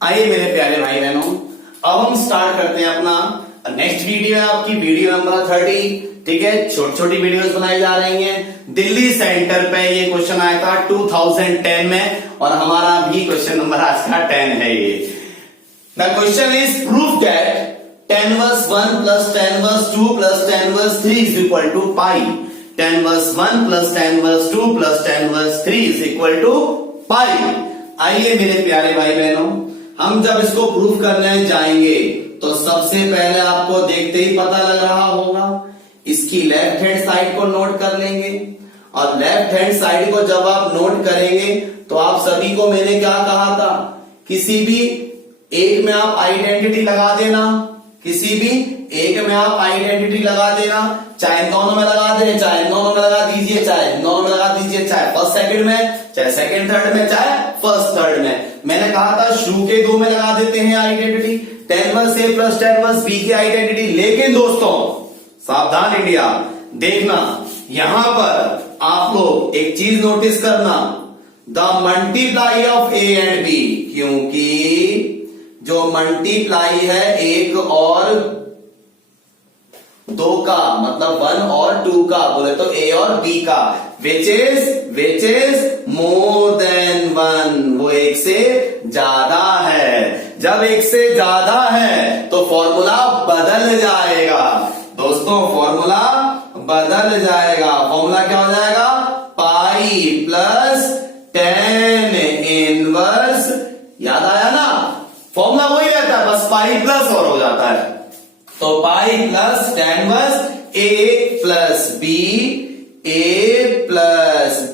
आइए मेरे प्यारे भाई बहनों, अब हम स्टार्ट करते हैं अपना नेक्स्ट वीडियो है आपकी वीडियो नंबर 30। ठीक है, छोटी छोटी वीडियोस बनाई जा रही हैं। दिल्ली सेंटर पे ये क्वेश्चन आया था 2010 में और हमारा भी क्वेश्चन नंबर आज का 10 है ये। The question is proof that tan verse 1 plus tan verse 2 plus tan verse 3 is equal to pi. Tan verse 1 plus tan verse 2 plus tan verse 3 is equal to pi. आइए मेरे प्यारे भाई बहनों, हम जब इसको प्रूफ करने जाएंगे तो सबसे पहले आपको देखते ही पता लग रहा होगा, इसकी लेफ्ट हैंड साइड को नोट कर लेंगे। और लेफ्ट हैंड साइड को जब आप नोट करेंगे तो आप सभी को मैंने क्या कहा था, किसी भी एक में आप आइडेंटिटी लगा देना, किसी भी एक में आप आइडेंटिटी लगा देना, चाहे दोनों में लगा दे, चाहे दोनों में लगा दीजिए, चाहे दोनों में लगा दीजिए, चाहे फर्स्ट सेकंड में, चाहे सेकंड थर्ड में, चाहे फर्स्ट थर्ड में। मैंने कहा था शुरू के दो में लगा देते हैं identity, tan verse A plus tan verse B की आइडेंटिटी। लेकिन दोस्तों सावधान इंडिया, देखना यहां पर आप लोग एक चीज नोटिस करना, the multiply of A and B, क्योंकि जो मल्टीप्लाई है एक और दो का, मतलब 1 और 2 का, बोले तो A और B का, विच इज मोर देन 1, वो एक से ज्यादा है। जब एक से ज्यादा है तो फॉर्मूला बदल जाएगा दोस्तों, फॉर्मूला बदल जाएगा। फॉर्मूला क्या हो जाएगा, पाई प्लस tan इनवर्स, याद आया ना, फॉर्मूला वही रहता है, बस पाई प्लस और हो जाता है। तो पाई प्लस tan वर्स ए प्लस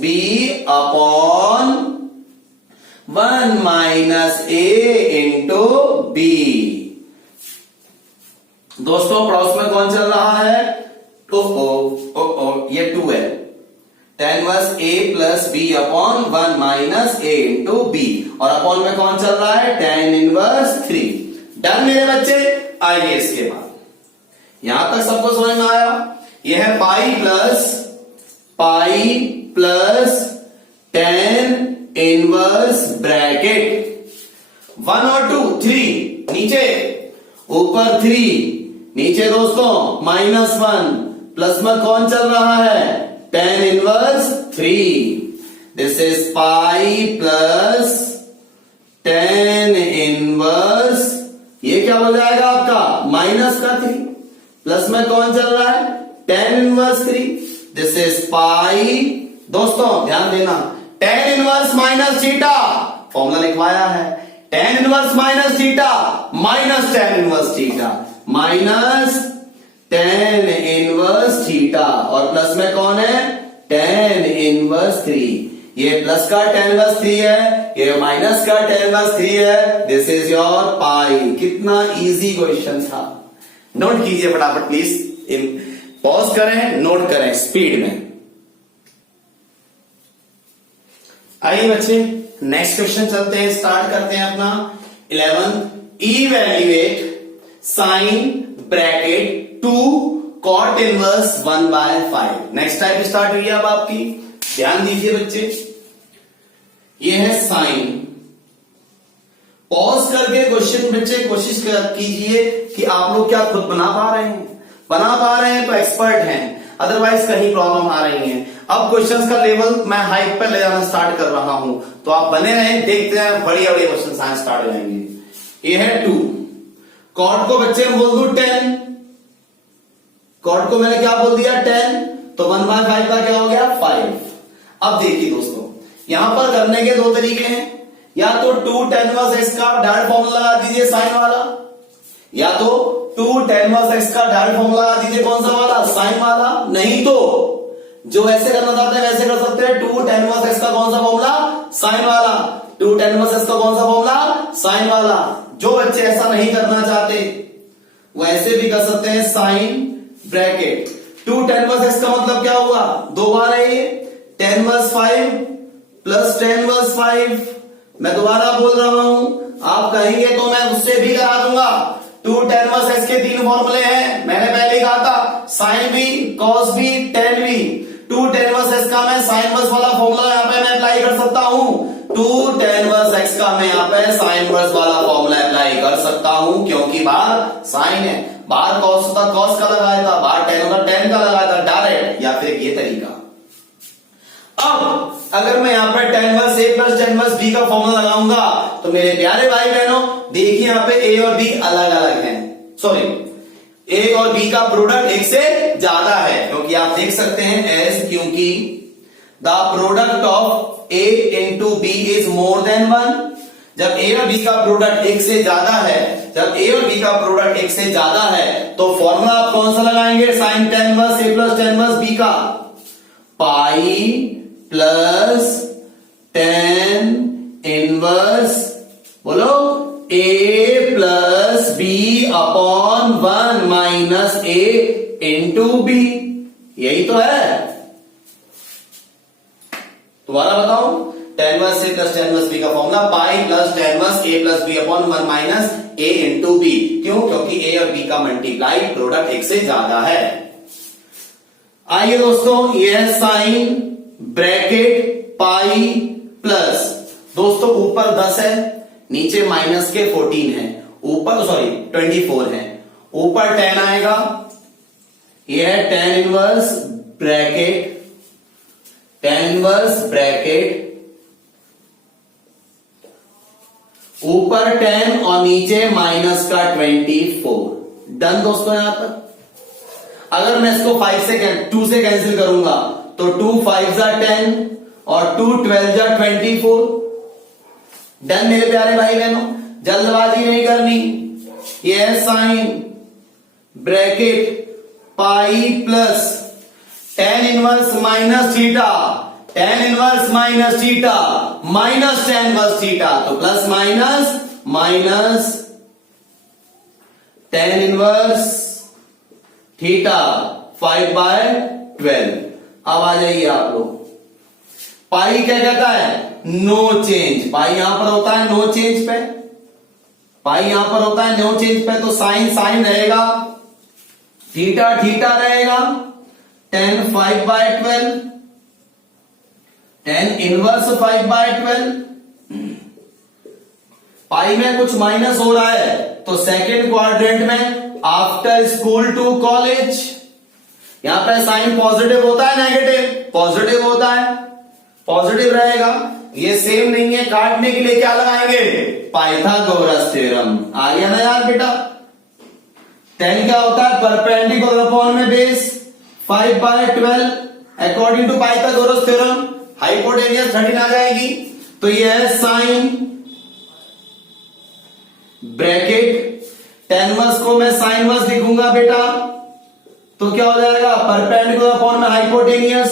बी अपॉन 1 माइनस ए इंटू बी। दोस्तों पड़ोस में कौन चल रहा है, ये 2 है, tan वर्स ए प्लस बी अपॉन 1 माइनस ए इंटू बी, और अपॉन में कौन चल रहा है, tan इनवर्स 3। डन मेरे बच्चे। आइए इसके बाद यहां तक सबको समझ में आया। यह है पाई प्लस tan इनवर्स ब्रैकेट 1 और 2 3, नीचे ऊपर 3, नीचे दोस्तों -1, प्लस में कौन चल रहा है, tan inverse 3। This is pi plus tan inverse, ये क्या हो जाएगा आपका, माइनस का 3, प्लस में कौन चल रहा है, tan inverse 3। This is pi, दोस्तों ध्यान देना, tan inverse minus theta, formula लिखवाया है, tan inverse minus theta minus tan inverse theta, minus tan inverse theta, और प्लस में कौन है, tan इनवर्स 3। ये प्लस का tan इनवर्स 3 है, ये माइनस का tan इनवर्स 3 है। This is your pi. कितना इजी क्वेश्चन था, नोट कीजिए फटाफट प्लीज, पॉज करें, नोट करें स्पीड में। आइए बच्चे नेक्स्ट क्वेश्चन चलते हैं, स्टार्ट करते हैं अपना 11th। Evaluate sine bracket 2 cot inverse 1/5। Next type start हुई अब आपकी, ध्यान दीजिए बच्चे, ये है साइन। पॉज करके क्वेश्चन बच्चे कोशिश कीजिए कि आप लोग क्या खुद बना पा रहे हैं तो एक्सपर्ट हैं, अदरवाइज कहीं प्रॉब्लम आ रही है। अब क्वेश्चंस का लेवल मैं हाइट पर ले जाना स्टार्ट कर रहा हूं, तो आप बने रहें, देखते हैं बढ़िया बढ़िया क्वेश्चन आना स्टार्ट हो जाएंगे। ये है 2, कॉट को बच्चे हम बोल दूं 10, कॉट को मैंने क्या बोल दिया 10, तो 1/5 का क्या हो गया 5। अब देखिए दोस्तों, यहां पर करने के दो तरीके हैं, या तो 2 tan वर्स x का डायरेक्ट फॉर्मूला लगा दीजिए साइन वाला, या तो 2 tan वर्स x का डायरेक्ट फॉर्मूला लगा दीजिए कौन सा वाला, साइन वाला। नहीं तो जो ऐसे करना चाहते हैं वैसे कर सकते हैं, 2 tan वर्स x का कौन सा फॉर्मूला, साइन वाला, 2 tan वर्स x का कौन सा फॉर्मूला, साइन वाला। जो बच्चे ऐसा नहीं करना चाहते वो ऐसे भी कर सकते हैं, sine bracket 2 tan verse x का मतलब क्या हुआ, 2 बार है ये, tan verse 5 plus tan verse 5। मैं दोबारा बोल रहा हूं, आप कहेंगे तो मैं उससे भी करा दूंगा। 2 tan वर्स x के 3 फॉर्मूले हैं, मैंने पहले ही कहा था, साइन भी, कॉस भी, tan भी। 2 tan वर्स x का मैं साइन वर्स वाला फॉर्मूला यहां पे मैं अप्लाई कर सकता हूं। 2 tan वर्स x का मैं यहाँ पे साइन इनवर्स वाला फॉर्मूला अप्लाई कर सकता हूं, क्योंकि बाहर साइन है, बाहर कॉस होता कॉस का लगाया था, बाहर टेन होता टेन का लगाया था डायरेक्ट, या फिर ये तरीका। अब अगर मैं यहाँ पर tan inverse a plus tan inverse b का फॉर्मूला लगाऊंगा तो मेरे प्यारे भाई बहनों देखिए यहाँ पे a और b अलग अलग हैं, सॉरी a और b का प्रोडक्ट एक से ज्यादा है, क्योंकि आप देख सकते हैं एज, क्योंकि the product of a into b is more than 1। जब a और b का प्रोडक्ट एक से ज्यादा है, जब a और b का प्रोडक्ट एक से ज्यादा है तो फॉर्मूला आप कौन सा लगाएंगे, sine tan inverse a plus tan inverse b का, पाई प्लस tan इनवर्स बोलो a plus b upon 1 minus a into b, यही तो है। दोबारा बताऊं, tan inverse a plus tan inverse b का formula pi plus tan inverse a plus b upon 1 minus a into b, क्यों, क्योंकि a और b का मल्टीप्लाई प्रोडक्ट एक से ज्यादा है। आइए दोस्तों, यह है साइन ब्रैकेट पाई प्लस, दोस्तों ऊपर 10 है नीचे माइनस के 14 है, ऊपर सॉरी 24 है, ऊपर 10 आएगा, यह है tan inverse bracket, tan inverse bracket ऊपर 10 और नीचे माइनस का 24। डन दोस्तों। यहां तक अगर मैं इसको 2 से कैंसिल करूंगा तो 2 5 जा 10 और 2 12 जा 24। डन मेरे प्यारे भाई बहनों, जल्दबाजी नहीं करनी। यह है sine bracket pi plus tan inverse minus theta, tan inverse minus theta minus tan inverse theta, तो plus minus minus tan inverse theta 5/12। अब आ जाइए आप लोग, पाई क्या कहता है, नो चेंज, पाई यहां पर होता है नो चेंज पे, पाई यहां पर होता है नो चेंज पे, तो साइन साइन रहेगा, थीटा थीटा रहेगा, tan 5/12, tan इनवर्स 5/12। पाई में कुछ माइनस हो रहा है तो सेकेंड क्वाड्रेंट में आफ्टर स्कूल टू कॉलेज, यहां पर साइन पॉजिटिव होता है नेगेटिव, पॉजिटिव होता है, पॉजिटिव रहेगा, ये सेम नहीं है, काटने के लिए क्या लगाएंगे, पाइथागोरस थ्योरम। आ गया ना यार बेटा। tan क्या होता है, परपेंडिकुलर अपॉन में base 5/12 according to Pythagoras theorem, hypotenuse 13 आ जाएगी। तो यह है साइन ब्रैकेट, tan इनवर्स को मैं साइन इनवर्स लिखूंगा बेटा, तो क्या हो जाएगा, परपेंडिकुलर अपॉन में hypotenuse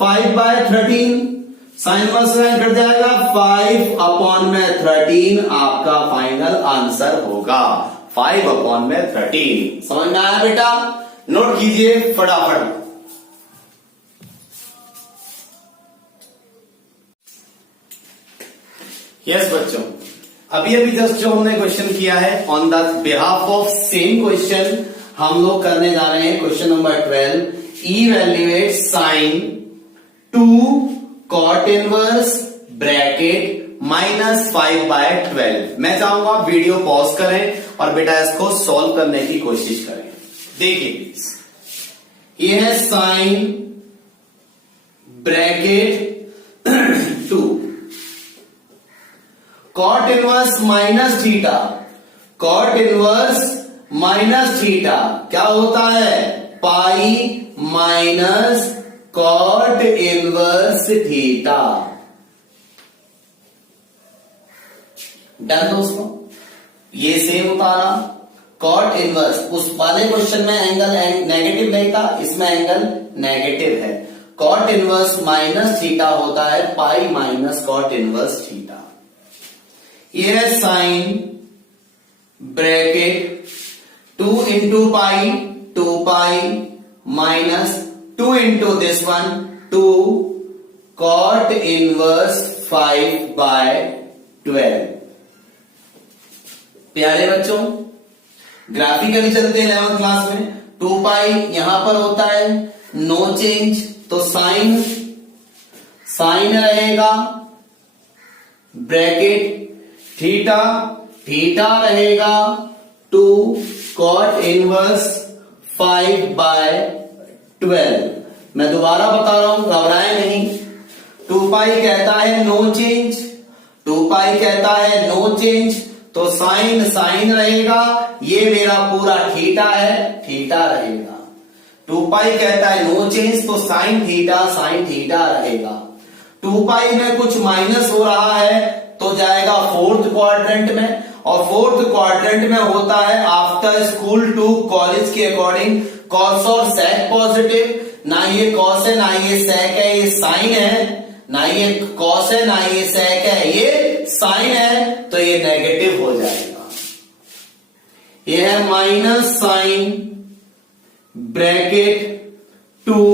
5/13, sine inverse sine cut जाएगा, 5/13 आपका फाइनल आंसर होगा, 5/13। समझ में आया बेटा, नोट कीजिए फटाफट। यस बच्चों, अभी जस्ट जो हमने क्वेश्चन किया है on the behalf of same question हम लोग करने जा रहे हैं question number 12, evaluate sine 2 cot inverse bracket -5/12। मैं चाहूंगा वीडियो पॉज करें और बेटा इसको सॉल्व करने की कोशिश करें। देखिए प्लीज, ये है sine bracket 2 cot inverse minus theta, cot inverse minus theta क्या होता है, pi minus cot inverse theta. Done दोस्तों, ये सेम उतारा, cot इनवर्स, उस वाले क्वेश्चन में एंगल नेगेटिव नहीं था, इसमें एंगल नेगेटिव है, cot इनवर्स माइनस थीटा होता है pi minus cot inverse theta. ये है sine bracket 2 into pi 2 pi minus 2 into this one 2 cot inverse 5/12। प्यारे बच्चों, ग्राफिकली चलते हैं 11th क्लास में, 2 पाई यहां पर होता है नो चेंज, तो साइन साइन रहेगा ब्रैकेट थीटा, थीटा रहेगा 2 cot इनवर्स 5/12। मैं दोबारा बता रहा हूं, घबराए नहीं। 2 पाई कहता है नो चेंज, 2 पाई कहता है नो चेंज, तो साइन साइन रहेगा, ये मेरा पूरा थीटा है, थीटा रहेगा। 2 पाई कहता है नो चेंज, तो साइन थीटा रहेगा। 2 पाई में कुछ माइनस हो रहा है तो जाएगा फोर्थ क्वाड्रेंट में, और फोर्थ क्वाड्रेंट में होता है आफ्टर स्कूल टू कॉलेज के अकॉर्डिंग कॉस और सेक पॉजिटिव। ना ये कॉस है ना ये सेक है, ये साइन है, ना ये कॉस है ना ये सेक है, ये साइन है, तो ये नेगेटिव हो जाएगा। ये है माइनस साइन ब्रैकेट 2।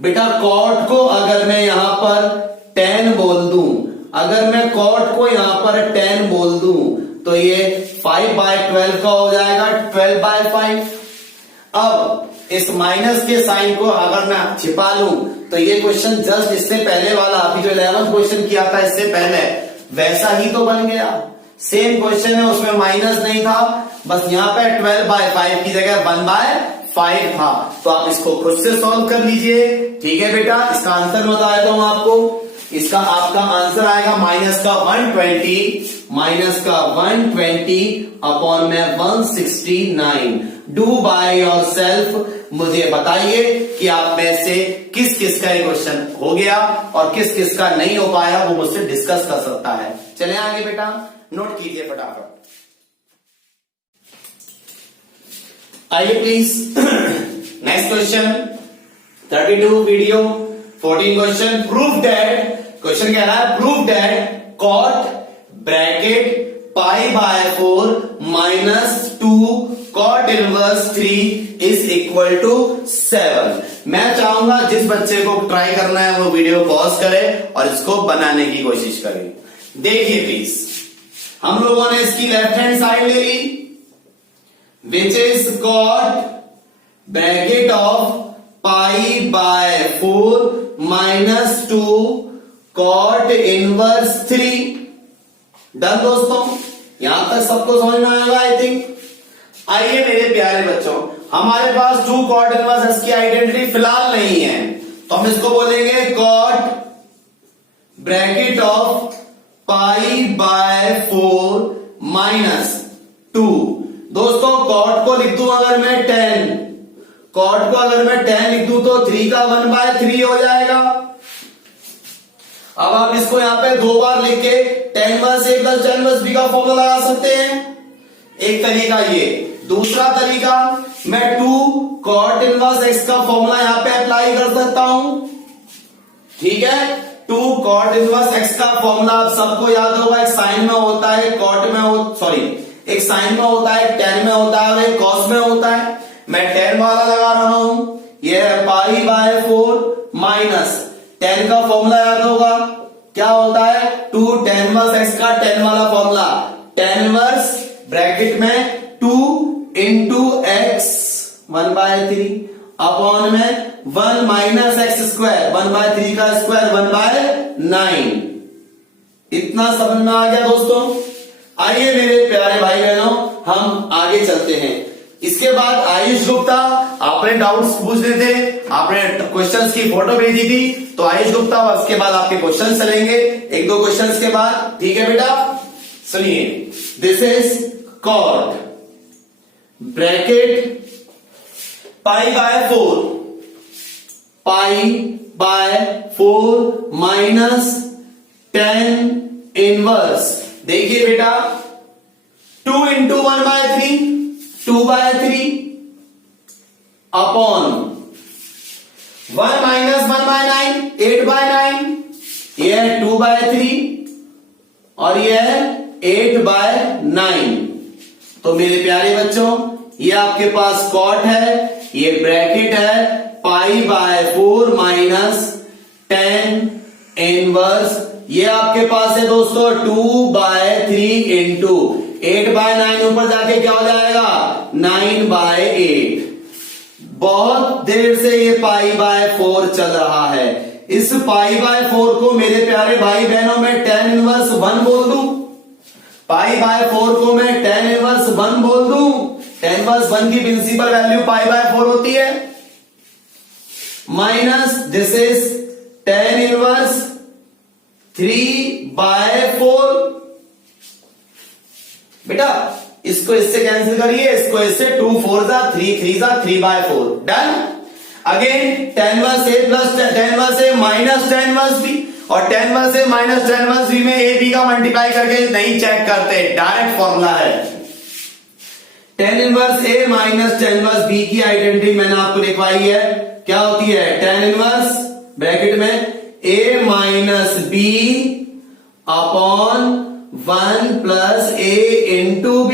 बेटा कॉट को अगर मैं यहां पर 10 बोल दूं, अगर मैं कॉट को यहां पर 10 बोल दूं, तो ये 5/12 का हो जाएगा 12/5। अब इस माइनस के साइन को अगर मैं छिपा लूं, तो ये क्वेश्चन जस्ट इससे पहले वाला, अभी जो 11th क्वेश्चन किया था इससे पहले, वैसा ही तो बन गया। सेम क्वेश्चन है, उसमें माइनस नहीं था, बस यहां पे 12/5 की जगह 1/5 था। तो आप इसको खुद से सॉल्व कर लीजिए। ठीक है बेटा, इसका आंसर बता देता हूं आपको। इसका आपका आंसर आएगा माइनस का 120 अपॉन में 169। Do by your self. मुझे बताइए कि आप में से किस किस का ये क्वेश्चन हो गया और किस किस का नहीं हो पाया, वो मुझसे डिस्कस कर सकता है। चले आगे बेटा, नोट कीजिए फटाफट। आइए please next question 32 video 14 question. Proof that, question कह रहा है proof that cot bracket π/4 - 2 cot inverse 3 is equal to 7। मैं चाहूंगा जिस बच्चे को ट्राई करना है वो वीडियो पॉज करे और इसको बनाने की कोशिश करे। देखिए प्लीज, हम लोगों ने इसकी लेफ्ट हैंड साइड ले ली, which is cot bracket of π/4 - 2 cot inverse 3। Done दोस्तों, यहां तक सबको समझ में आएगा आई थिंक। आइए मेरे प्यारे बच्चों, हमारे पास 2 cot इनवर्स x की आइडेंटिटी फिलहाल नहीं है, तो हम इसको बोलेंगे cot ब्रैकेट ऑफ π/4 - 2। दोस्तों cot को लिख दूं अगर मैं 10, cot को अगर मैं 10 लिख दूं तो 3 का 1/3 हो जाएगा। अब आप इसको यहां पे 2 बार लिख के tan inverse A + tan inverse B का फॉर्मूला लगा सकते हैं। एक तरीका ये, दूसरा तरीका मैं 2 cot इनवर्स x का फॉर्मूला यहां पे अप्लाई कर सकता हूं। ठीक है, 2 cot इनवर्स x का फॉर्मूला आप सबको याद होगा, एक साइन में होता है, एक साइन में होता है, एक tan में होता है और एक cos में होता है। मैं tan वाला लगा रहा हूं, यह है π/4 माइनस tan का फॉर्मूला याद होगा, क्या होता है 2 tan वर्स x का tan वाला फॉर्मूला, tan वर्स ब्रैकेट में 2 into x 1/3 अपॉन में 1 माइनस x स्क्वायर 1/3 का स्क्वायर 1/9। इतना समझ में आ गया दोस्तों। आइए मेरे प्यारे भाई बहनों, हम आगे चलते हैं। इसके बाद आयुष गुप्ता, आपने डाउट्स पूछने थे, आपने क्वेश्चंस की फोटो भेजी थी, तो आयुष गुप्ता उसके बाद आपके क्वेश्चंस चलेंगे 1-2 क्वेश्चंस के बाद। ठीक है बेटा, सुनिए। This is cot bracket π/4 minus tan inverse. देखिए बेटा 2 into 1/3 2/3 अपॉन 1 माइनस 1/9 8/9। यह है 2/3 और यह है 8/9। तो मेरे प्यारे बच्चों, ये आपके पास कॉट है, ये ब्रैकेट है π/4 माइनस tan इनवर्स। ये आपके पास है दोस्तों 2/3 इंटू 8/9, ऊपर जाके क्या हो जाएगा 9/8। बहुत देर से ये π/4 चल रहा है। इस π/4 को मेरे प्यारे भाई बहनों में tan इनवर्स 1 बोल दूं। π/4 को मैं tan इनवर्स 1 बोल दूं। tan इनवर्स 1 की प्रिंसिपल वैल्यू π/4 होती है, minus this is tan inverse 3/4। बेटा इसको इससे कैंसिल करिए, इसको इससे 2 4 जा 3 3 जा 3/4। Done. Again tan inverse a plus tan inverse a minus tan inverse b, और tan inverse a minus tan inverse b में a b का मल्टीप्लाई करके नहीं चेक करते, डायरेक्ट फॉर्मूला है। tan inverse a minus tan inverse b की identity मैंने आपको लिखवाई है, क्या होती है tan इनवर्स ब्रैकेट में a minus b upon 1 plus a into b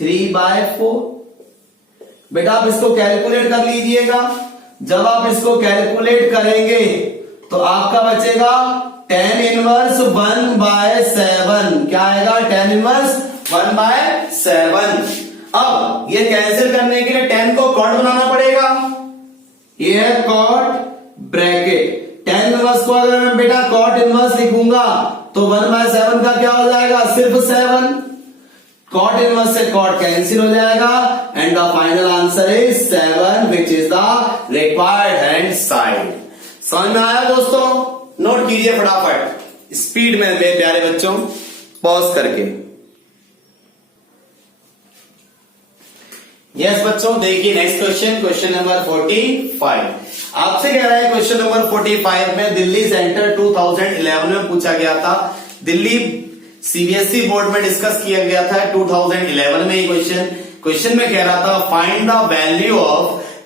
3/4। बेटा आप इसको कैलकुलेट कर लीजिएगा, जब आप इसको कैलकुलेट करेंगे तो आपका बचेगा tan इनवर्स 1/7। क्या आएगा? tan inverse 1/7। अब ये कैंसिल करने के लिए tan को कॉट बनाना पड़ेगा, ये है कॉट ब्रैकेट। tan इनवर्स को अगर मैं बेटा कॉट इनवर्स लिखूंगा तो 1/7 का क्या हो जाएगा? सिर्फ 7। कॉट इनवर्स से कॉट कैंसिल हो जाएगा and the final answer is 7 which is the required hand side. समझ में आया दोस्तों? नोट कीजिए फटाफट स्पीड में मेरे प्यारे बच्चों, पॉज करके। यस बच्चों, देखिए नेक्स्ट क्वेश्चन, क्वेश्चन नंबर 45 आपसे कह रहा है। क्वेश्चन नंबर 45 में दिल्ली सेंटर 2011 में पूछा गया था, दिल्ली सीबीएसई बोर्ड में डिस्कस किया गया था 2011 में। ये क्वेश्चन में कह रहा था फाइंड द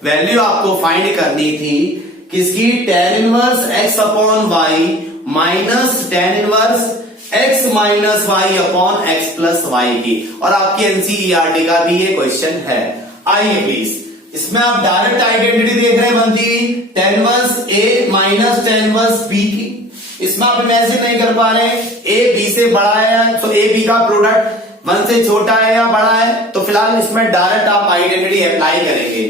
वैल्यू आपको फाइंड करनी थी किसकी? tan inverse x upon y minus tan inverse x minus y upon x plus y की, और आपकी एनसीईआरटी का भी ये क्वेश्चन है। आइए प्लीज, इसमें आप डायरेक्ट आइडेंटिटी देख रहे हैं बनती हुई tan inverse a minus tan inverse b की। इसमें आप इमेजिन नहीं कर पा रहे a b से बड़ा है, तो a b का प्रोडक्ट 1 से छोटा है या बड़ा है, तो फिलहाल इसमें डायरेक्ट आप आइडेंटिटी अप्लाई करेंगे।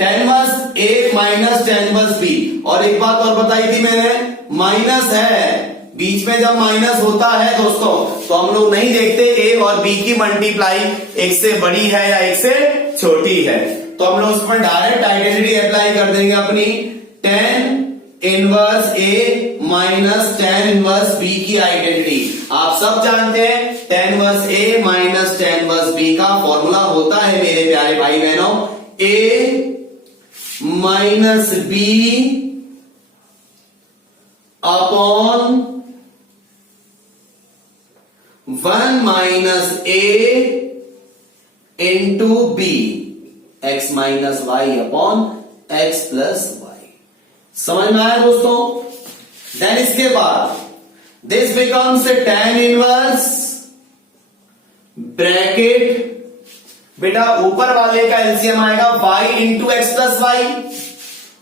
tan inverse a minus tan inverse b, और एक बात और बताई थी मैंने, माइनस है, बीच में जब माइनस होता है दोस्तों तो हम लोग नहीं देखते a और b की मल्टीप्लाई एक से बड़ी है या एक से छोटी है, तो हम लोग उसमें डायरेक्ट आइडेंटिटी अप्लाई कर देंगे अपनी। tan inverse a minus tan inverse b की आइडेंटिटी आप सब जानते हैं, tan inverse a minus tan inverse b का फॉर्मूला होता है मेरे प्यारे भाई बहनों a minus b upon 1 minus a into b x minus Y upon x plus Y. समझ में आया दोस्तों? देन इसके बाद this becomes tan inverse bracket, बेटा ऊपर वाले का एलसीएम आएगा y into x plus Y,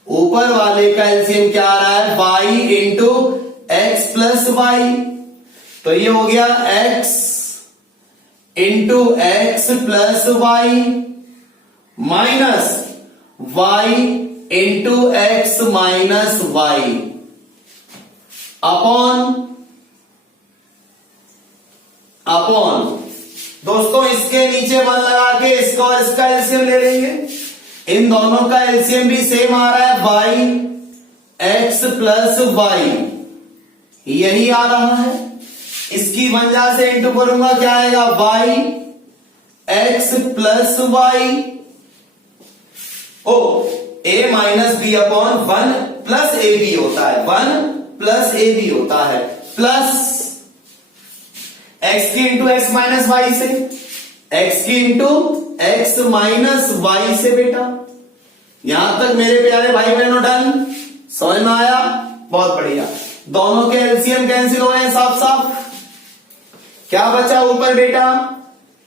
ऊपर वाले का एलसीएम क्या आ रहा है? y into x plus Y, तो ये हो गया x into x plus Y minus y into X minus Y upon दोस्तों इसके नीचे 1 लगा के इसका और इसका एलसीएम ले लेंगे। इन दोनों का एलसीएम भी सेम आ रहा है, y एक्स प्लस वाई यही आ रहा है। इसकी 1 जा से इंटू करूंगा, क्या आएगा? y X plus Y a minus B upon 1 plus A B होता है, 1 प्लस ए बी होता है, प्लस x की इंटू एक्स माइनस वाई से, x की इंटू एक्स माइनस वाई से। बेटा यहां तक मेरे प्यारे भाई बहनों डन? समझ में आया? बहुत बढ़िया। दोनों के एलसीएम कैंसिल हो गए साफ साफ। क्या बचा ऊपर बेटा?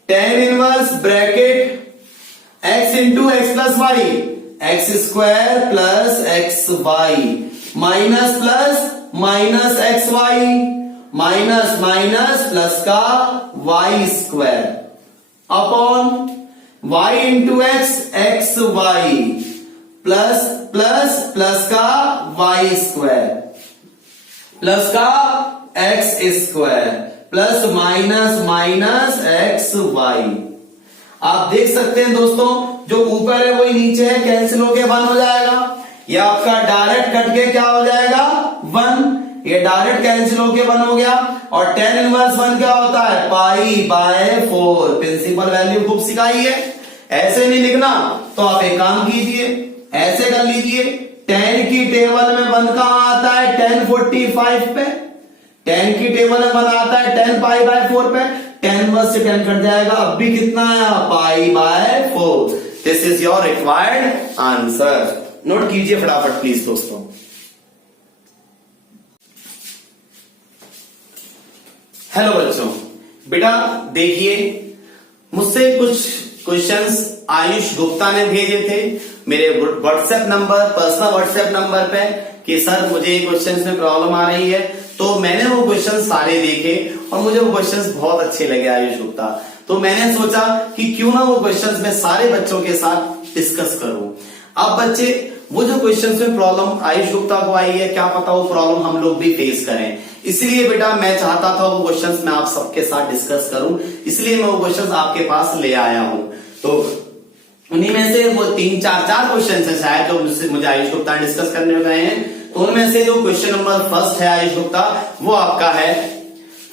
tan inverse bracket x into x plus y, x square plus x y minus plus minus x y minus minus plus का y square upon y into x x y plus plus plus का y square plus का x square plus minus minus x y. आप देख सकते हैं दोस्तों, जो ऊपर है वही नीचे है, कैंसिल होके 1 हो जाएगा। ये आपका डायरेक्ट कट के क्या हो जाएगा 1, ये डायरेक्ट कैंसिल होके 1 हो गया। और tan इनवर्स 1 क्या होता है पाई बाय 4। प्रिंसिपल वैल्यू खूब सिखाई है, ऐसे नहीं लिखना तो आप एक काम कीजिए, ऐसे कर लीजिए। tan की टेबल में 1 कहां आता है tan 45 पे, tan की टेबल में 1 आता है tan पाई बाय 4 पे, tan वर्स से tan कट जाएगा। अब भी कितना आया pi by 4। This is your required answer. Note कीजिए फटाफट प्लीज दोस्तों। हेलो बच्चों, बेटा देखिए, मुझसे कुछ क्वेश्चंस आयुष गुप्ता ने भेजे थे मेरे WhatsApp number, personal WhatsApp number पे कि सर मुझे क्वेश्चंस में प्रॉब्लम आ रही है। तो मैंने वो क्वेश्चंस सारे देखे और मुझे वो क्वेश्चंस बहुत अच्छे लगे आयुष गुप्ता। तो मैंने सोचा कि क्यों ना वो क्वेश्चंस मैं सारे बच्चों के साथ डिस्कस करूं। अब बच्चे, वो जो क्वेश्चंस में प्रॉब्लम आयुष गुप्ता को आई है, क्या पता वो प्रॉब्लम हम लोग भी फेस करें। इसलिए बेटा मैं चाहता था वो क्वेश्चंस मैं आप सबके साथ डिस्कस करूं, इसलिए मैं वो क्वेश्चंस आपके पास ले आया हूं। तो उन्हीं में से वो 3-4 क्वेश्चंस है शायद जो मुझे आयुष गुप्ता डिस्कस करने में गए हैं। तो उनमें से जो क्वेश्चन नंबर फर्स्ट है आयुष गुप्ता, वो आपका है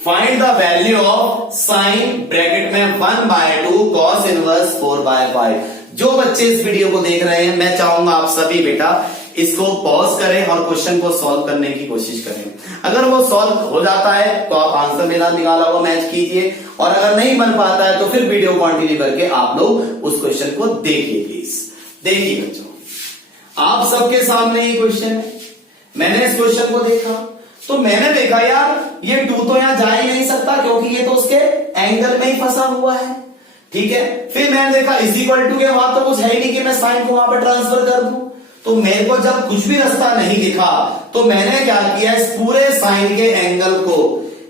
find the value of sine bracket में 1/2 cos इनवर्स 4/5। जो बच्चे इस वीडियो को देख रहे हैं, मैं चाहूंगा आप सभी बेटा इसको पॉज करें और क्वेश्चन को सॉल्व करने की कोशिश करें। अगर वो सॉल्व हो जाता है तो आप आंसर मेरा निकाला हुआ मैच कीजिए, और अगर नहीं बन पाता है तो फिर वीडियो कंटिन्यू करके आप लोग उस क्वेश्चन को देखिए प्लीज। देखिए बच्चों, आप सबके सामने ये क्वेश्चन है। मैंने इस क्वेश्चन को देखा तो मैंने देखा यार ये 2 तो यहां जा ही नहीं सकता क्योंकि ये तो उसके एंगल में ही फंसा हुआ है, ठीक है। फिर मैंने देखा इज इक्वल टू के वहां तो कुछ है ही नहीं कि मैं साइन को वहां पर ट्रांसफर कर दूं। तो मेरे को जब कुछ भी रास्ता नहीं दिखा तो मैंने क्या किया, इस पूरे साइन के एंगल को,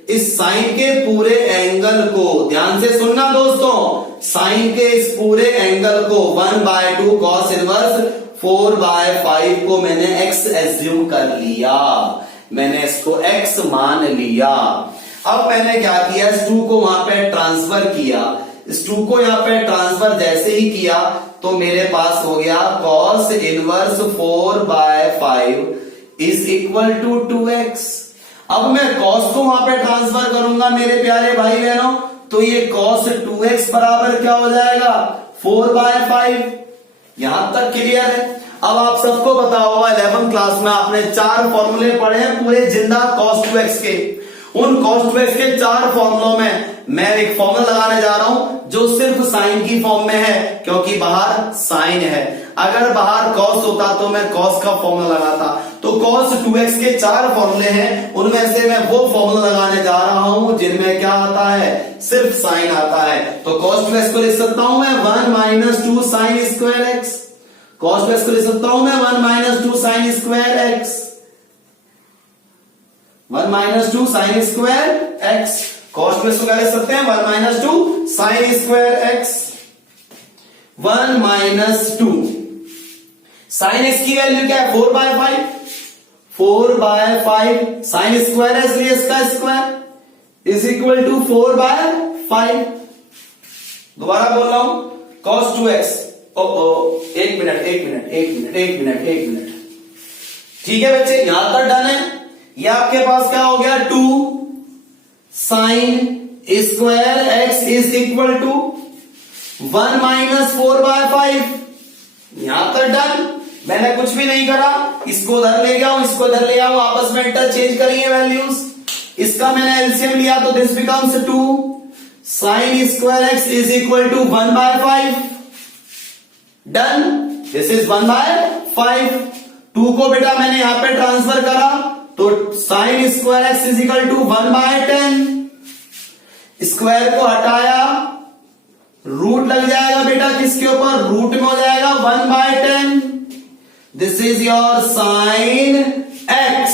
इस साइन के पूरे एंगल को ध्यान से सुनना दोस्तों, साइन के इस पूरे एंगल को 1/2 cos इनवर्स 4/5 को मैंने x एज्यूम कर लिया, मैंने इसको x मान लिया। अब मैंने क्या किया, इस 2 को वहां पे ट्रांसफर किया। इस 2 को यहां पे ट्रांसफर जैसे ही किया तो मेरे पास हो गया cos inverse 4/5 is equal to 2x। अब मैं cos को वहां पे ट्रांसफर करूंगा मेरे प्यारे भाई बहनों, तो ये cos 2x बराबर क्या हो जाएगा 4/5। यहां तक क्लियर है। अब आप सबको पता होगा 11th क्लास में आपने 4 फॉर्मूले पढ़े हैं पूरे जिंदा cos 2x के। उन cos 2x के 4 फॉर्मूलों में मैं एक फॉर्मूला लगाने जा रहा हूं जो सिर्फ साइन की फॉर्म में है, क्योंकि बाहर साइन है। अगर बाहर cos होता तो मैं cos का फॉर्मूला लगाता। तो cos 2x के 4 फॉर्मूले हैं, उनमें से मैं वो फॉर्मूला लगाने जा रहा हूं जिनमें क्या आता है, सिर्फ साइन आता है। तो cos 2x को लिख सकता हूं मैं 1 - 2 sin square x। cos 2x को लिख सकता हूं मैं 1 - 2 sin square x, 1 - 2 sin square x। cos 2x को क्या लिख सकते हैं 1 - 2 sin square x, 1 - 2 sin x की वैल्यू क्या है 4/5, 4/5 sin स्क्वायर है इसलिए इसका स्क्वायर इज इक्वल टू 4/5। दोबारा बोल रहा हूं cos 2x, एक मिनट, ठीक है बच्चे, यहां तक डन है। ये आपके पास क्या हो गया 2 sin square x is equal to 1 - 4/5। यहां तक डन, मैंने कुछ भी नहीं करा, इसको उधर ले गया हूं, इसको इधर ले आओ, आपस में इंटरचेंज करिए वैल्यूज। इसका मैंने एलसीएम लिया तो this becomes 2 sin square x is equal to 1/5। Done, this is 1/5। 2 को बेटा मैंने यहां पे ट्रांसफर करा तो sin square x is equal to 1/10। Square को हटाया, रूट लग जाएगा बेटा किसके ऊपर, रूट में हो जाएगा 1/10। This is your sine x।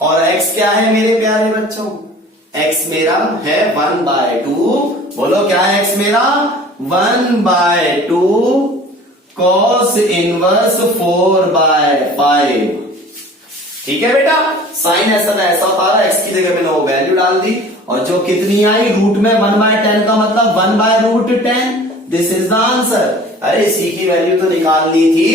और x क्या है मेरे प्यारे बच्चों, x मेरा है 1/2। बोलो क्या है x मेरा 1/2 cos इनवर्स 4/5। ठीक है बेटा, साइन ऐसा था, ऐसा था, x की जगह मैंने वो वैल्यू डाल दी और जो कितनी आई रूट में 1/10 का मतलब 1/√10। This is the answer. अरे सी की वैल्यू तो निकालनी थी।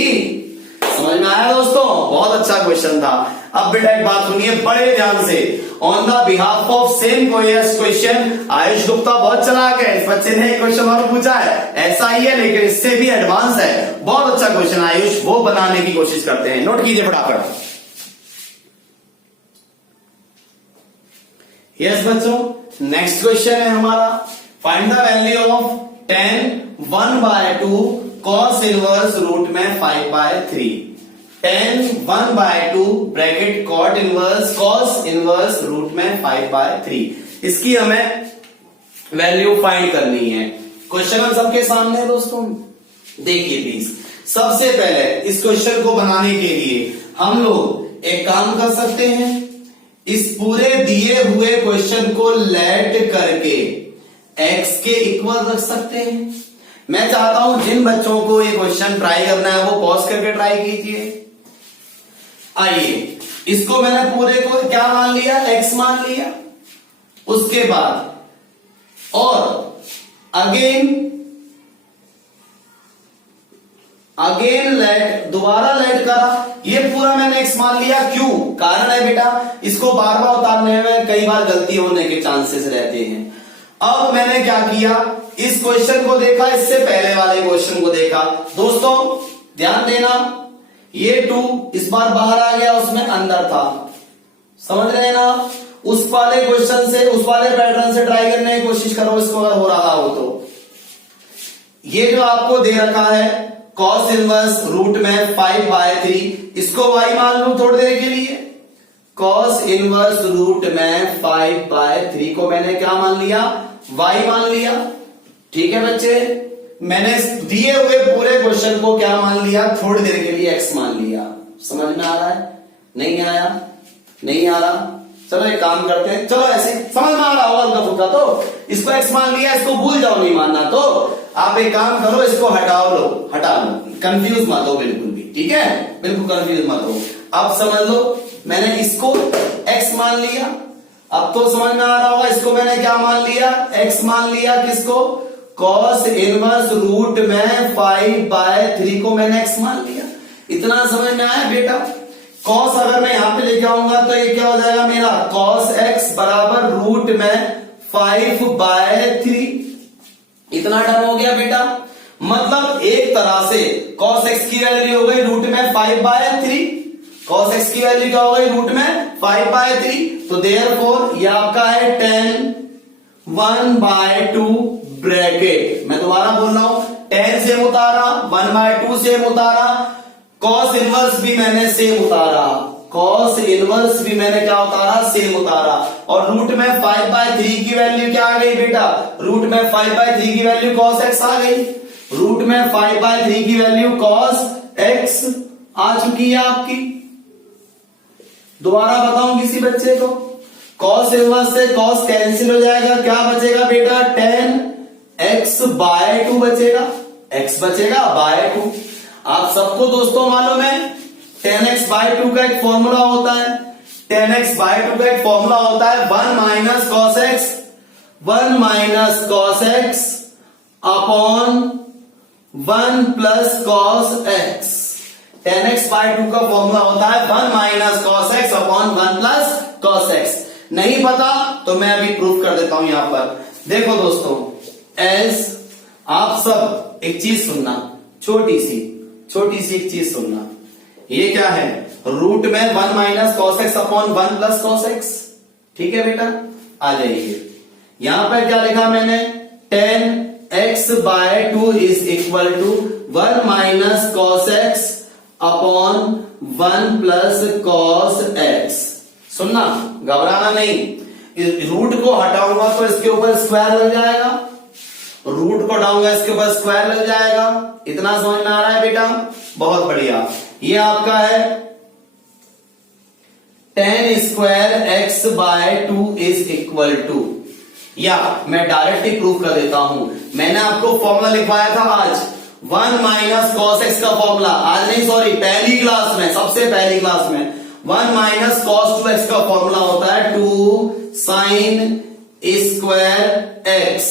समझ में आया दोस्तों? बहुत अच्छा क्वेश्चन था। अब बेटा एक बात सुनिए बड़े ध्यान से। On the behalf of same question, Ayush Gupta बहुत चलाक है, इस बच्चे ने एक क्वेश्चन और पूछा है, ऐसा ही है लेकिन इससे भी एडवांस है। बहुत अच्छा क्वेश्चन आयुष, वो बनाने की कोशिश करते हैं। नोट कीजिए फटाफट। यस बच्चों, नेक्स्ट क्वेश्चन है हमारा, find the value of tan 1/2 cos inverse root में 5/3। tan 1/2 bracket cot inverse cos inverse root में 5/3। इसकी हमें वैल्यू फाइंड करनी है। क्वेश्चन हम सबके सामने है दोस्तों, देखिए प्लीज। सबसे पहले इस क्वेश्चन को बनाने के लिए हम लोग एक काम कर सकते हैं, इस पूरे दिए हुए क्वेश्चन को लेट करके x के इक्वल रख सकते हैं। मैं चाहता हूं जिन बच्चों को ये क्वेश्चन ट्राई करना है वो पॉज करके ट्राई कीजिए। आइए, इसको मैंने पूरे को क्या मान लिया, x मान लिया। उसके बाद और अगेन लेट, दोबारा लेट करा, ये पूरा मैंने x मान लिया। क्यों? कारण है बेटा, इसको बार बार उतारने में कई बार गलती होने के चांसेस रहते हैं। अब मैंने क्या किया, इस क्वेश्चन को देखा, इससे पहले वाले क्वेश्चन को देखा। दोस्तों ध्यान देना, ये 2 इस बार बाहर आ गया, उसमें अंदर था। समझ रहे हैं ना? उस वाले क्वेश्चन से, उस वाले पैटर्न से ट्राई करने की कोशिश करो, इसको अगर हो रहा हो तो। ये जो आपको दे रखा है cos इनवर्स रूट में 5/3, इसको y मान लू थोड़ी देर के लिए। cos इनवर्स रूट में 5/3 को मैंने क्या मान लिया, y मान लिया। ठीक है बच्चे, मैंने दिए हुए पूरे क्वेश्चन को क्या मान लिया, थोड़ी देर के लिए x मान लिया। समझ में आ रहा है? नहीं आया? नहीं आ रहा? चलो एक काम करते हैं, चलो ऐसे समझ में आ रहा होगा हल्का फुल्का, तो इसको x मान लिया, इसको भूल जाओ, नहीं मानना तो आप एक काम करो, इसको हटा लो, कंफ्यूज मत हो बिल्कुल भी। ठीक है, बिल्कुल कंफ्यूज मत हो। अब समझ लो, मैंने इसको x मान लिया। अब तो समझ में आ रहा होगा, इसको मैंने क्या मान लिया, x मान लिया। किसको? cos इनवर्स रूट में 5/3 को मैंने x मान लिया। इतना समझ में आया बेटा? cos अगर मैं यहां पे लेके आऊंगा तो ये क्या हो जाएगा मेरा, cos x बराबर रूट में 5/3। इतना टर्म हो गया बेटा। मतलब एक तरह से cos x की वैल्यू हो गई रूट में 5/3। cos x की वैल्यू क्या हो गई, रूट में 5/3। तो देयरफॉर ये आपका है tan 1/2 ब्रैकेट, मैं दोबारा बोल रहा हूं, tan सेम उतारा, 1/2 सेम उतारा, cos इनवर्स भी मैंने सेम उतारा, cos इनवर्स भी मैंने क्या उतारा, सेम उतारा। और रूट में 5/3 की वैल्यू क्या आ गई बेटा, रूट में 5/3 की वैल्यू cos x आ गई। रूट में 5/3 की वैल्यू cos x आ चुकी है आपकी। दोबारा बताऊं किसी बच्चे को, cos इनवर्स से cos कैंसिल हो जाएगा, क्या बचेगा बेटा, tan x/2 बचेगा, x बचेगा बाय 2। आप सबको दोस्तों मालूम है tan x/2 का एक फॉर्मूला होता है, tan x/2 का एक फॉर्मूला होता है 1 minus cos x, 1 minus cos x upon 1 plus cos x। tan x/2 का फॉर्मूला होता है 1 minus cos x upon 1 plus cos x। नहीं पता तो मैं अभी प्रूफ कर देता हूं यहां पर। देखो दोस्तों, एज आप सब एक चीज सुनना, छोटी सी एक चीज सुनना। ये क्या है, रूट में 1 minus cos x upon 1 plus cos x। ठीक है बेटा, आ जाइए, यहां पर क्या लिखा मैंने, tan x/2 is equal to 1 minus cos x upon 1 plus cos x। सुनना, घबराना नहीं, रूट को हटाऊंगा तो इसके ऊपर स्क्वायर लग जाएगा, रूट को हटाऊंगा इसके ऊपर स्क्वायर लग जाएगा। इतना समझ में आ रहा है बेटा? बहुत बढ़िया। ये आपका है tan square x/2 is equal to, या मैं डायरेक्ट ही प्रूफ कर देता हूं। मैंने आपको फॉर्मूला लिखवाया था आज, 1 माइनस cos x का फॉर्मूला, आज नहीं सॉरी पहली क्लास में, सबसे पहली क्लास में 1 माइनस cos 2x का फॉर्मूला होता है 2 sin square x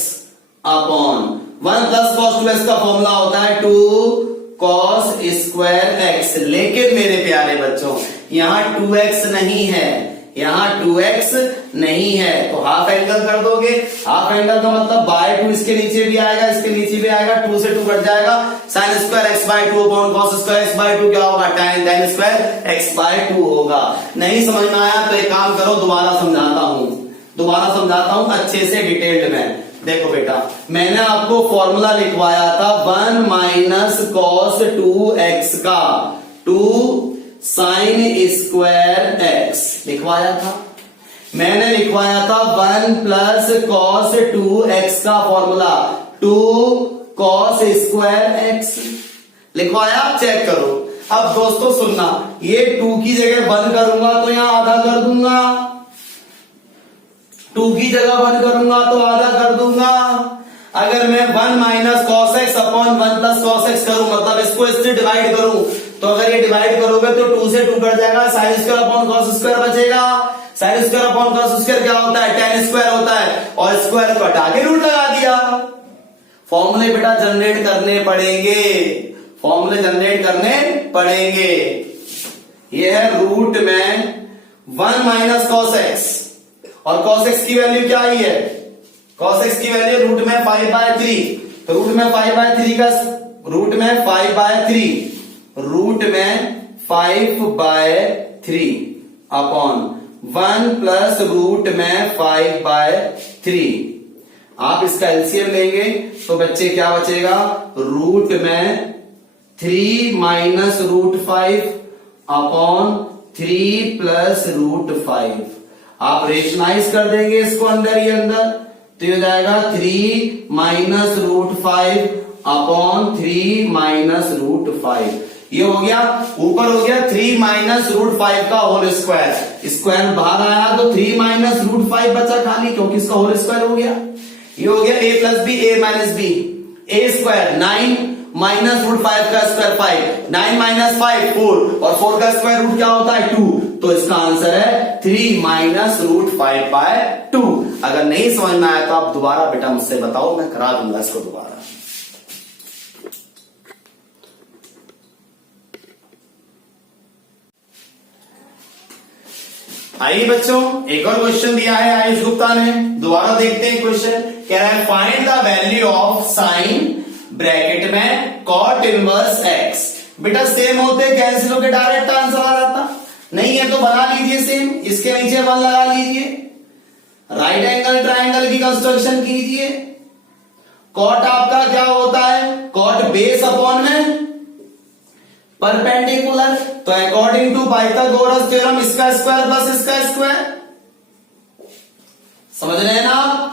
upon 1 plus cos 2x का फॉर्मूला होता है 2 कॉस स्क्वायर एक्स। लेकिन मेरे प्यारे बच्चों यहां 2x नहीं है, यहां 2x नहीं है, तो हाफ एंगल कर दोगे। हाफ एंगल का मतलब बाय 2 इसके नीचे भी आएगा, इसके नीचे भी आएगा, 2 से 2 कट जाएगा। Sine square X by 2 upon cos square X by 2 क्या होगा, tan स्क्वायर एक्स बाय 2 होगा। नहीं समझ में आया तो एक काम करो, दोबारा समझाता हूं अच्छे से डिटेल्ड में। देखो बेटा, मैंने आपको फॉर्मूला लिखवाया था 1 माइनस कॉस 2x का 2 साइन स्क्वायर एक्स लिखवाया था। मैंने लिखवाया था 1 प्लस कॉस 2x का फॉर्मूला 2 कॉस स्क्वायर एक्स लिखवाया, चेक करो। अब दोस्तों सुनना, ये 2 की जगह 1 करूंगा तो यहां आधा कर दूंगा, 2 की जगह 1 करूंगा तो आधा कर दूंगा। अगर मैं 1 minus cos x upon 1 plus cos x करूं, मतलब इसको इससे डिवाइड करूं, तो अगर ये डिवाइड करोगे तो 2 से 2 कट जाएगा, sine square upon cos square बचेगा। Sine square upon cos square क्या होता है, tan स्क्वायर होता है, और स्क्वायर को हटा के रूट लगा दिया। फॉर्मूले बेटा जनरेट करने पड़ेंगे, फॉर्मूले जनरेट करने पड़ेंगे। ये है रूट में 1 माइनस कॉस एक्स, और cos x की वैल्यू क्या आई है, cos x की वैल्यू रूट में 5/3, तो रूट में 5/3 का रूट में 5/3 अपॉन 1 प्लस रूट में 5/3। आप इसका एलसीएम लेंगे तो बच्चे क्या बचेगा, रूट में 3 minus root 5 upon 3 plus root 5। आप रेशनाइज कर देंगे इसको अंदर ही अंदर, तो ये हो जाएगा 3 minus root 5 upon 3 minus root 5। ये हो गया, ऊपर हो गया 3 माइनस रूट 5 का होल स्क्वायर, स्क्वायर बाहर आया तो 3 माइनस रूट 5 बचा खाली, क्योंकि इसका होल स्क्वायर हो गया। ये हो गया a plus B, a minus B, a square 9 minus root 5 का स्क्वायर 5, 9 माइनस 5 4, और 4 का स्क्वायर रूट क्या होता है 2, तो इसका आंसर है 3 माइनस रूट 5/2। अगर नहीं समझ में आया तो आप दोबारा बेटा मुझसे बताओ, मैं करा दूंगा इसको दोबारा। आइए बच्चों, एक और क्वेश्चन दिया है आयुष गुप्ता ने, दोबारा देखते हैं क्वेश्चन। कह रहा है find the value of sine bracket में कॉट इनवर्स एक्स। बेटा सेम होते कैंसिल होकर डायरेक्ट आंसर आ जाता, नहीं है तो बना लीजिए सेम, इसके नीचे 1 लगा लीजिए, राइट एंगल ट्राइंगल की कंस्ट्रक्शन कीजिए। कॉट आपका क्या होता है, कॉट बेस अपॉन में परपेंडिकुलर, तो अकॉर्डिंग टू पाइथागोरस थ्योरम इसका स्क्वायर प्लस इसका स्क्वायर, समझ रहे हैं ना।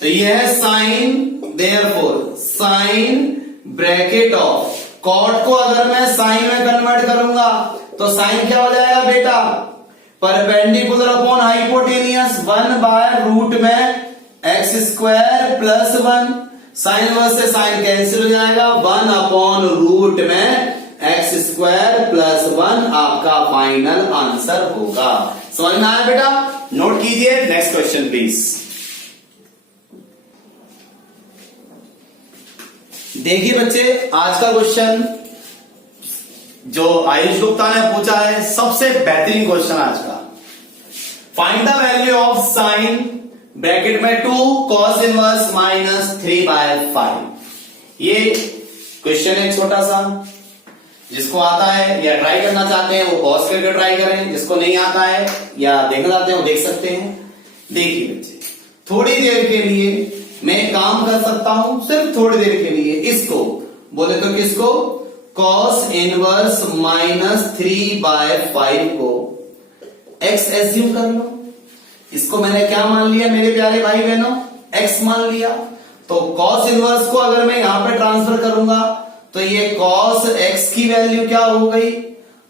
तो ये है sine, therefore sine bracket of, cot को अगर मैं साइन में कन्वर्ट करूंगा तो साइन क्या हो जाएगा बेटा, परपेंडिकुलर अपॉन हाइपोटेनियस 1/रूट में X square plus 1, sine inverse से साइन कैंसिल हो जाएगा, 1 अपॉन रूट में एक्स स्क्वायर प्लस 1 आपका फाइनल आंसर होगा। समझ में आया बेटा, नोट कीजिए। Next question please. देखिए बच्चे, आज का क्वेश्चन जो आयुष गुप्ता ने पूछा है सबसे बेहतरीन क्वेश्चन आज का। Find the value of sine bracket में 2 cos इनवर्स माइनस 3/5। ये क्वेश्चन है छोटा सा, जिसको आता है या ट्राई करना चाहते हैं वो पॉज करके ट्राई करें, जिसको नहीं आता है या देखना चाहते हैं वो देख सकते हैं। देखिए बच्चे, थोड़ी देर के लिए मैं काम कर सकता हूं, सिर्फ थोड़ी देर के लिए। इसको बोले तो किसको, cos इनवर्स माइनस 3/5 को x एज्यूम कर लो। इसको मैंने क्या मान लिया मेरे प्यारे भाई बहनों, x मान लिया। तो cos इनवर्स को अगर मैं यहां पे ट्रांसफर करूंगा तो ये cos x की वैल्यू क्या हो गई,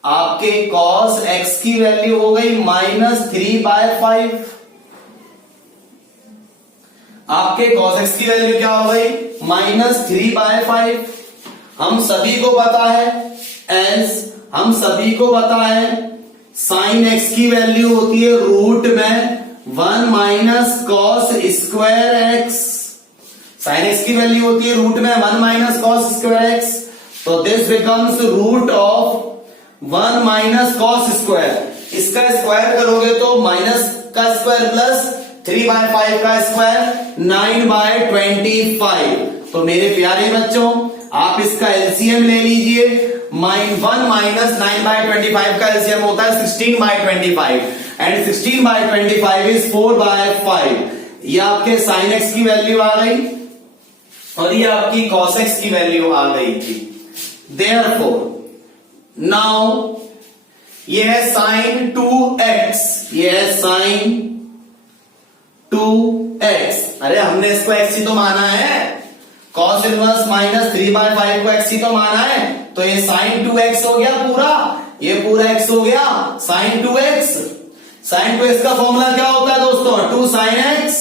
आपके cos x की वैल्यू हो गई -3/5। आपके cos x की वैल्यू क्या हो गई, -3/5। हम सभी को पता है हम सभी को पता है sin x की वैल्यू होती है रूट में 1 minus cos square X, sine X की वैल्यू होती है रूट में 1 माइनस कॉस स्क्वायर एक्स, तो this becomes root of 1 minus cos square, इसका स्क्वायर करोगे तो माइनस का स्क्वायर प्लस 3/5 का स्क्वायर 9/25। तो मेरे प्यारे बच्चों आप इसका एलसीएम ले लीजिए, 1 माइनस 9/25 का एलसीएम होता है 16/25 एंड 16/25 इज 4/5। ये आपके साइन एक्स की वैल्यू आ गई और ये आपकी कॉस एक्स की वैल्यू आ गई थी। देयरफॉर नाउ ये है साइन 2x, ये है साइन 2x। अरे हमने इसको x ही तो माना है, cos इनवर्स माइनस 3/5 को x ही तो माना है, तो ये साइन 2x हो गया पूरा, ये पूरा x हो गया साइन 2x। साइन 2x का फॉर्मूला क्या होता है दोस्तों, 2 sin x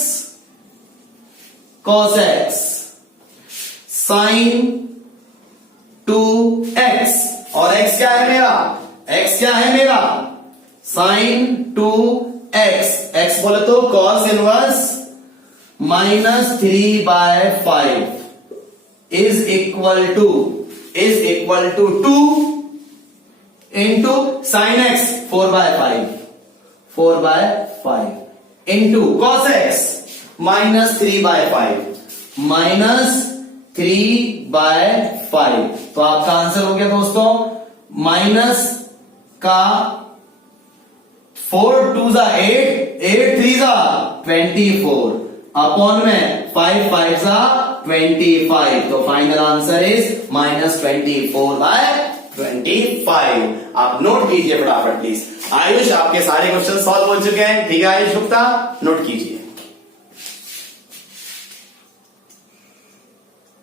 cos x, sine 2x और x क्या है मेरा, x क्या है मेरा साइन 2x, x बोले तो cos inverse minus 3/5 is equal to 2 into sine X 4/5 into cos X minus 3/5 minus 3/5। तो आपका आंसर हो गया दोस्तों माइनस का 4 2 जा 8, 8 3 जा 24 अपॉन में 5 5 जा 25। तो फाइनल आंसर इज माइनस 24/25। आप नोट कीजिए फटाफट प्लीज। आयुष आपके सारे क्वेश्चन सॉल्व हो चुके हैं, ठीक है आयुष गुप्ता, नोट कीजिए।